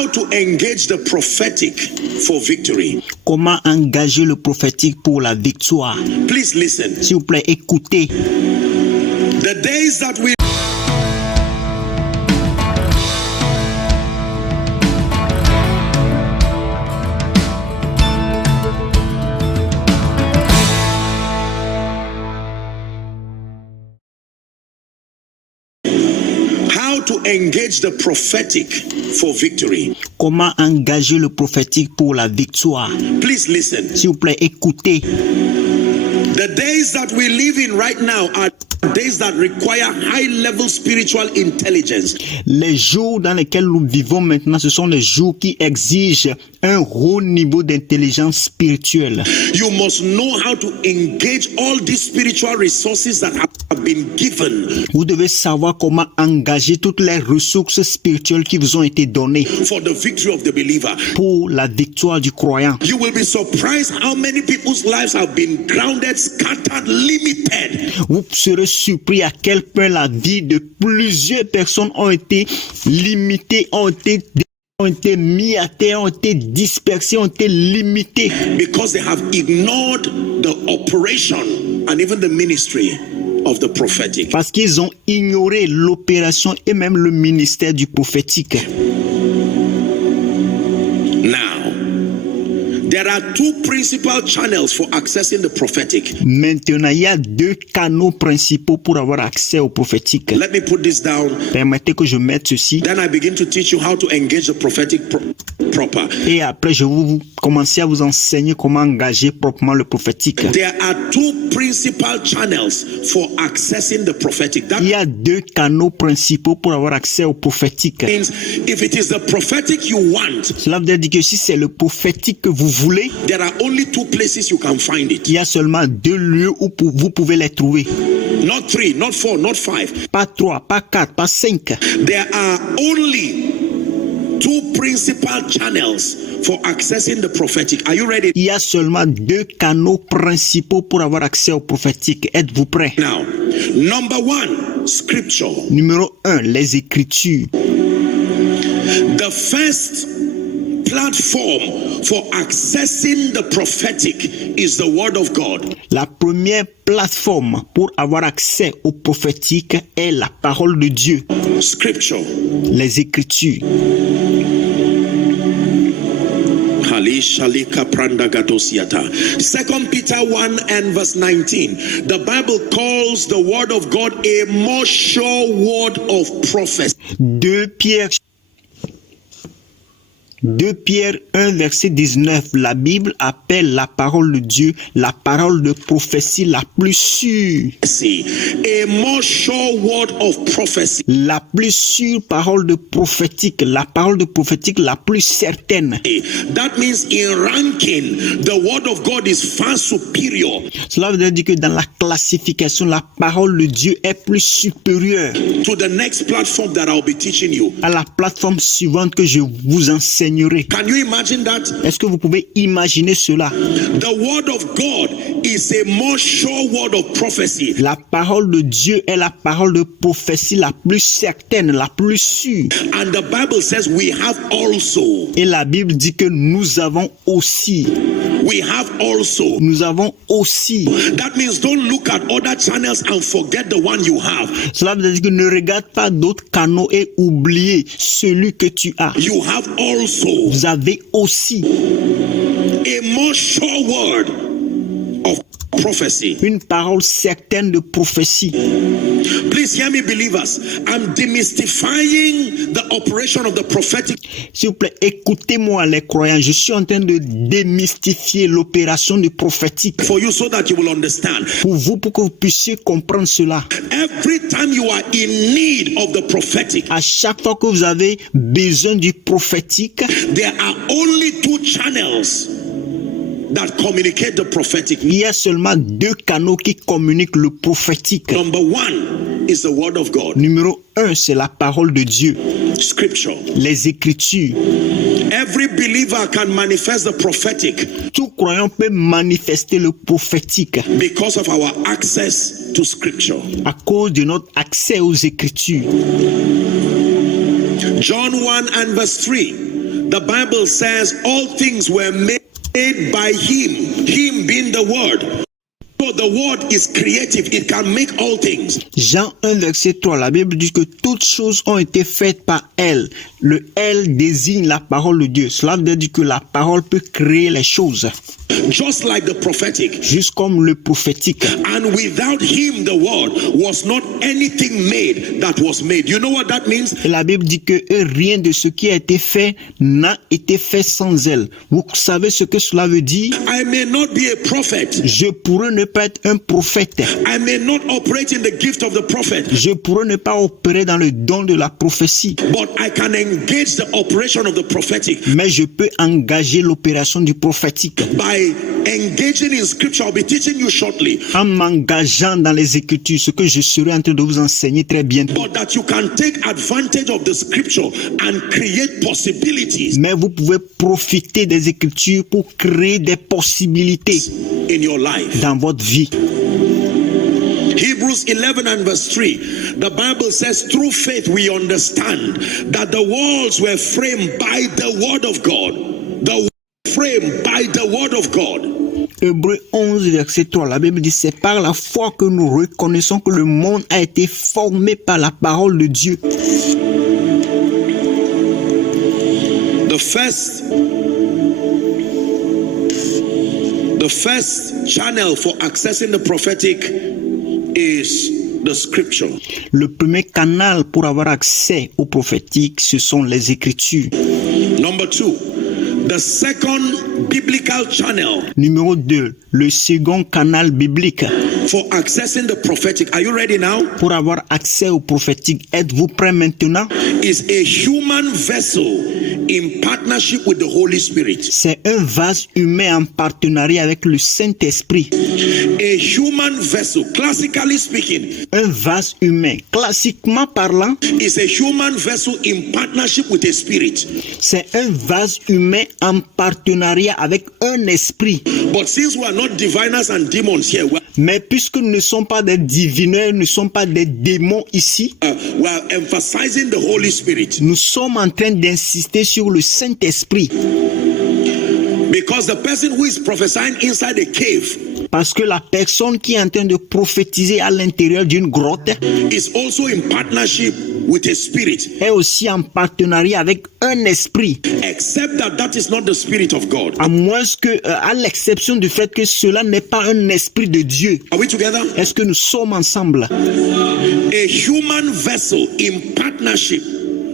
How to engage the prophetic for victory. Comment engager le prophétique pour la victoire? Please listen. S'il vous plaît, écoutez. The days that we to engage the prophetic for victory. Comment engager le prophétique pour la victoire? Please listen. S'il vous plaît, écoutez. The days that we live in right now are days that require high-level spiritual intelligence. Les jours dans lesquels nous vivons maintenant, ce sont les jours qui exigent un haut niveau d'intelligence spirituelle. You must know how to engage all these spiritual resources that have been given. Vous devez savoir comment engager toutes les ressources spirituelles qui vous ont été données For the victory of the believer. pour la victoire du croyant. You will be surprised how many people's lives have been grounded, scattered, limited. Vous serez surpris à quel point la vie de plusieurs personnes ont été limitées, ont été mis à terre, ont été dispersées, ont été limitées. Because they have ignored the operation and even the ministry of the prophetic. Parce qu'ils ont ignoré l'opération et même le ministère du prophétique. Now, there are two principal channels for accessing the prophetic. Maintenant, il y a deux canaux principaux pour avoir accès au prophétique. Let me put this down. Permettez que je mette ceci. Then I begin to teach you how to engage the prophetic proper. Et après, je vais commencer à vous enseigner comment engager proprement le prophétique. There are two principal channels for accessing the prophetic. That Il y a deux canaux principaux pour avoir accès au prophétique. means if it is the prophetic you want, Cela veut dire que si c'est le prophétique que vous voulez, there are only two places you can find it. il y a seulement deux lieux où vous pouvez les trouver. Not three, not four, not five. Pas trois, pas quatre, pas cinq. There are only two principal channels for accessing the prophetic. Are you ready? Il y a seulement deux canaux principaux pour avoir accès au prophétique. Êtes-vous prêts? Now, number one, scripture. Numéro 1, les Écritures. The first platform for accessing the prophetic is the Word of God. La première plateforme pour avoir accès au prophétique est la parole de Dieu, Scripture. les Écritures. Second Peter 1 and verse 19. The Bible calls the Word of God a more sure word of prophecy. 2 Pierre 1 verset 19, la Bible appelle la parole de Dieu la parole de prophétie la plus sûre. A more sure word of prophecy. La plus sûre parole de prophétique, la parole de prophétique la plus certaine. That means in ranking, the word of God is far superior. Cela veut dire que dans la classification, la parole de Dieu est plus supérieure To the next platform that I'll be teaching you. à la plateforme suivante que je vous enseignerai. Can you imagine that? Est-ce que vous pouvez imaginer cela? The word of God is a more sure word of prophecy. La parole de Dieu est la parole de prophétie la plus certaine, la plus sûre. And the Bible says we have also. Et la Bible dit que nous avons aussi. We have also. Nous avons aussi. That means don't look at other channels and forget the one you have. Cela veut dire que ne regarde pas d'autres canaux et oublie celui que tu as. You have also Vous avez aussi a more sure word of prophecy. une parole certaine de prophétie. Please hear me, believers. I'm demystifying the operation of the prophetic. S'il vous plaît, écoutez-moi les croyants. Je suis en train de démystifier l'opération du prophétique For you so that you will understand. pour vous, pour que vous puissiez comprendre cela. Every time you are in need of the prophetic, À chaque fois que vous avez besoin du prophétique, there are only two channels that communicate the prophetic. il y a seulement deux canaux qui communiquent le prophétique. Number one is the word of God, Numéro 1, c'est la parole de Dieu, scripture. les Écritures. Every believer can manifest the prophetic Tout croyant peut manifester le prophétique because of our access to scripture. à cause de notre accès aux Écritures. John 1 and verse 3. the Bible says all things were made by him being the word. So the word is creative, it can make all things. Jean 1 verset 3, la Bible dit que toutes choses ont été faites par elle. Le elle désigne la parole de Dieu. Cela veut dire que la parole peut créer les choses. Just like the prophetic. Juste comme le prophétique. And without him, the word was not anything made that was made. You know what that means? Et la Bible dit que rien de ce qui a été fait n'a été fait sans elle. Vous savez ce que cela veut dire? I may not be a prophet. Je pourrais ne pas être un prophète. I may not operate in the gift of the prophet. Je pourrais ne pas opérer dans le don de la prophétie. But I can engage the operation of the prophetic. Mais je peux engager l'opération du prophétique. By engaging in scripture, I'll be teaching you shortly. En m'engageant dans les Écritures, ce que je serai en train de vous enseigner très bientôt. But that you can take advantage of the scripture and create possibilities. Mais vous pouvez profiter des Écritures pour créer des possibilités in your life. Dans votre vie. Hebrews 11 and verse 3, the Bible says, through faith we understand that the worlds were framed by the word of God. Framed by the word of God. Hébreux 11 verset 3, la Bible dit, c'est par la foi que nous reconnaissons que le monde a été formé par la parole de Dieu. The first channel for accessing the prophetic is the scripture. Le premier canal pour avoir accès au prophétique, ce sont les Écritures. Number 2. The second biblical channel. Numéro 2, le second canal biblique. For accessing the prophetic. Are you ready now? Pour avoir accès au prophétique, êtes-vous prêt maintenant? Is a human vessel in partnership with the Holy Spirit. C'est un vase humain en partenariat avec le Saint-Esprit. A human vessel, classically speaking. Un vase humain, classiquement parlant, is a human vessel in partnership with a spirit. C'est un vase humain en partenariat avec un esprit. But since we are not diviners and demons here, mais puisque nous ne sommes pas des divineurs, nous ne sommes pas des démons ici, we are emphasizing the Holy Spirit. Nous sommes en train d'insister sur le Saint-Esprit. Because the person who is prophesying inside a cave, parce que la personne qui est en train de prophétiser à l'intérieur d'une grotte is also in partnership with a spirit. Est aussi en partenariat avec un esprit. Except that that is not the spirit of God. À moins que, à l'exception du fait que cela n'est pas un esprit de Dieu. Are we together? Est-ce que nous sommes ensemble? A human vessel in partnership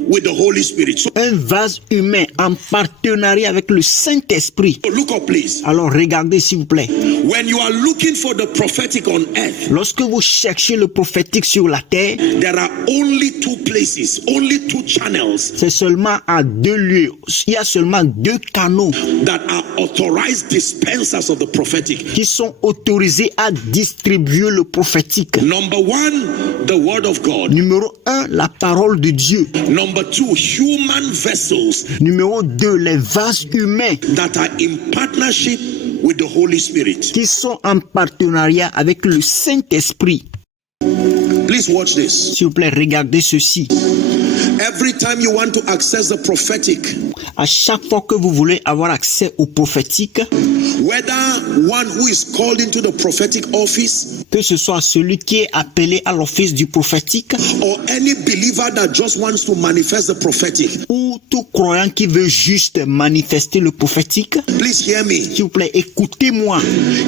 with the Holy Spirit. So, un vase humain en partenariat avec le Saint-Esprit. Look up, please. Alors regardez s'il vous plaît. When you are looking for the prophetic on earth, lorsque vous cherchez le prophétique sur la terre, there are only two places, only two channels. C'est seulement à deux lieux. Il y a seulement deux canaux that are authorized dispensers of the prophetic. Qui sont autorisés à distribuer le prophétique. Number 1, the word of God. Numéro 1, la parole de Dieu. Number 2, human vessels. Numéro 2, les vases humains that are in partnership with the Holy Spirit. Qui sont en partenariat avec le Saint-Esprit. Please watch this. S'il vous plaît, regardez ceci. Every time you want to access the prophetic, à chaque fois que vous voulez avoir accès au prophétique, whether one who is called into the prophetic office, que ce soit celui qui est appelé à l'office du prophétique, or any believer that just wants to manifest the prophetic, ou tout croyant qui veut juste manifester le prophétique, please hear me. S'il vous plaît, écoutez-moi.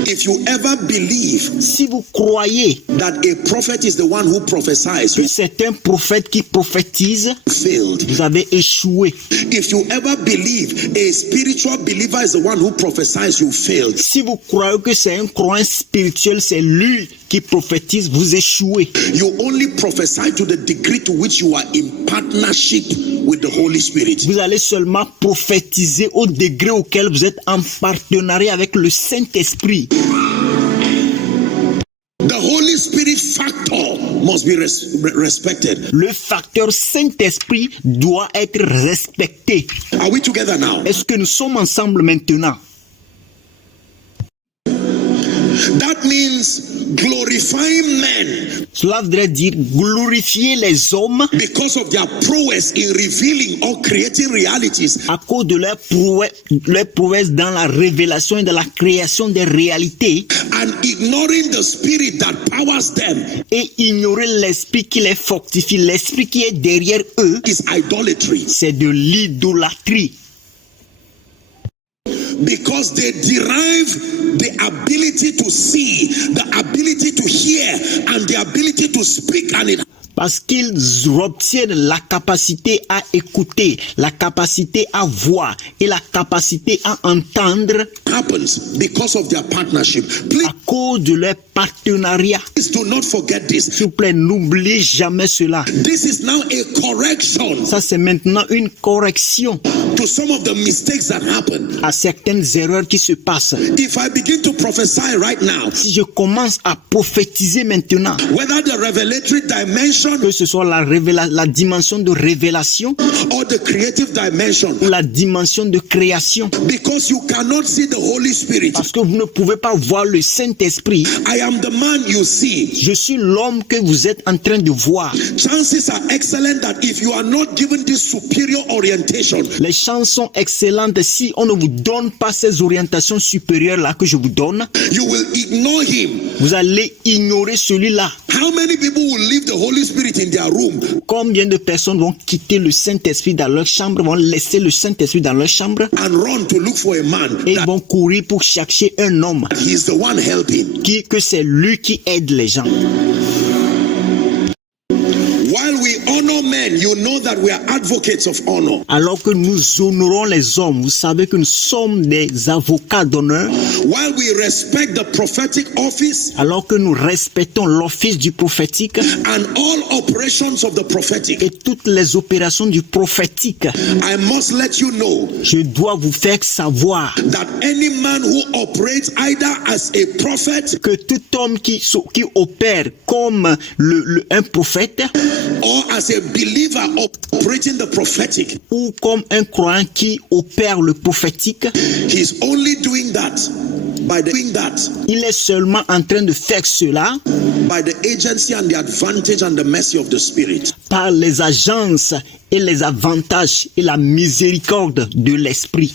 If you ever believe si vous croyez that a prophet is the one who prophesies, que c'est un prophète qui prophétise, failed. Vous avez échoué. If you ever believe a spiritual believer is the one who prophesies, you failed. Si vous croyez que c'est un croyant spirituel, c'est lui qui prophétise, vous échouez. You only prophesy to the degree to which you are in partnership with the Holy Spirit. Vous allez seulement prophétiser au degré auquel vous êtes en partenariat avec le Saint-Esprit. The Holy Spirit factor must be respected. Le facteur Saint-Esprit doit être respecté. Are we together now? Est-ce que nous sommes ensemble maintenant? That means glorifying men Cela voudrait dire glorifier les hommes because of their prowess in revealing or creating realities, à cause de leur prouesse dans la révélation et dans la création des réalités, and ignoring the spirit that powers them et ignorer l'esprit qui les fortifie, l'esprit qui est derrière eux, is idolatry, c'est de l'idolâtrie. because they derive the ability to see, the ability to hear, and the ability to speak, and it Parce qu'ils obtiennent la capacité à écouter, la capacité à voir et la capacité à entendre happens because of their partnership. à cause de leur partenariat. Please do not forget this. S'il vous plaît, n'oubliez jamais cela. This is now a correction Ça, c'est maintenant une correction to some of the mistakes that happen. à certaines erreurs qui se passent. If I begin to prophesy right now, Si je commence à prophétiser maintenant, whether the revelatory dimension que ce soit la dimension de révélation or the creative dimension, ou la dimension de création, because you cannot see the Holy Spirit, parce que vous ne pouvez pas voir le Saint-Esprit, I am the man you see. je suis l'homme que vous êtes en train de voir. Chances are excellent that if you are not given this superior orientation, Les chances sont excellentes si on ne vous donne pas ces orientations supérieures-là que je vous donne, you will ignore him. vous allez ignorer celui-là. How many people will leave the Holy Spirit in their room Combien de personnes vont quitter le Saint-Esprit dans leur chambre, vont laisser le Saint-Esprit dans leur chambre and run to look for a man et that vont courir pour chercher un homme he's the one helping? que c'est lui qui aide les gens. While we honor men, you know that we are advocates of honor. Alors que nous honorons les hommes, vous savez que nous sommes des avocats d'honneur. While we respect the prophetic office Alors que nous respectons l'office du prophétique and all operations of the prophetic, et toutes les opérations du prophétique, I must let you know je dois vous faire savoir that any man who operates either as a prophet que tout homme qui opère comme un prophète or as a believer operating the prophetic, ou comme un croyant qui opère le prophétique, he's only doing that il est seulement en train de faire cela by the agency and the advantage and the mercy of the Spirit. par les agences et les avantages et la miséricorde de l'Esprit.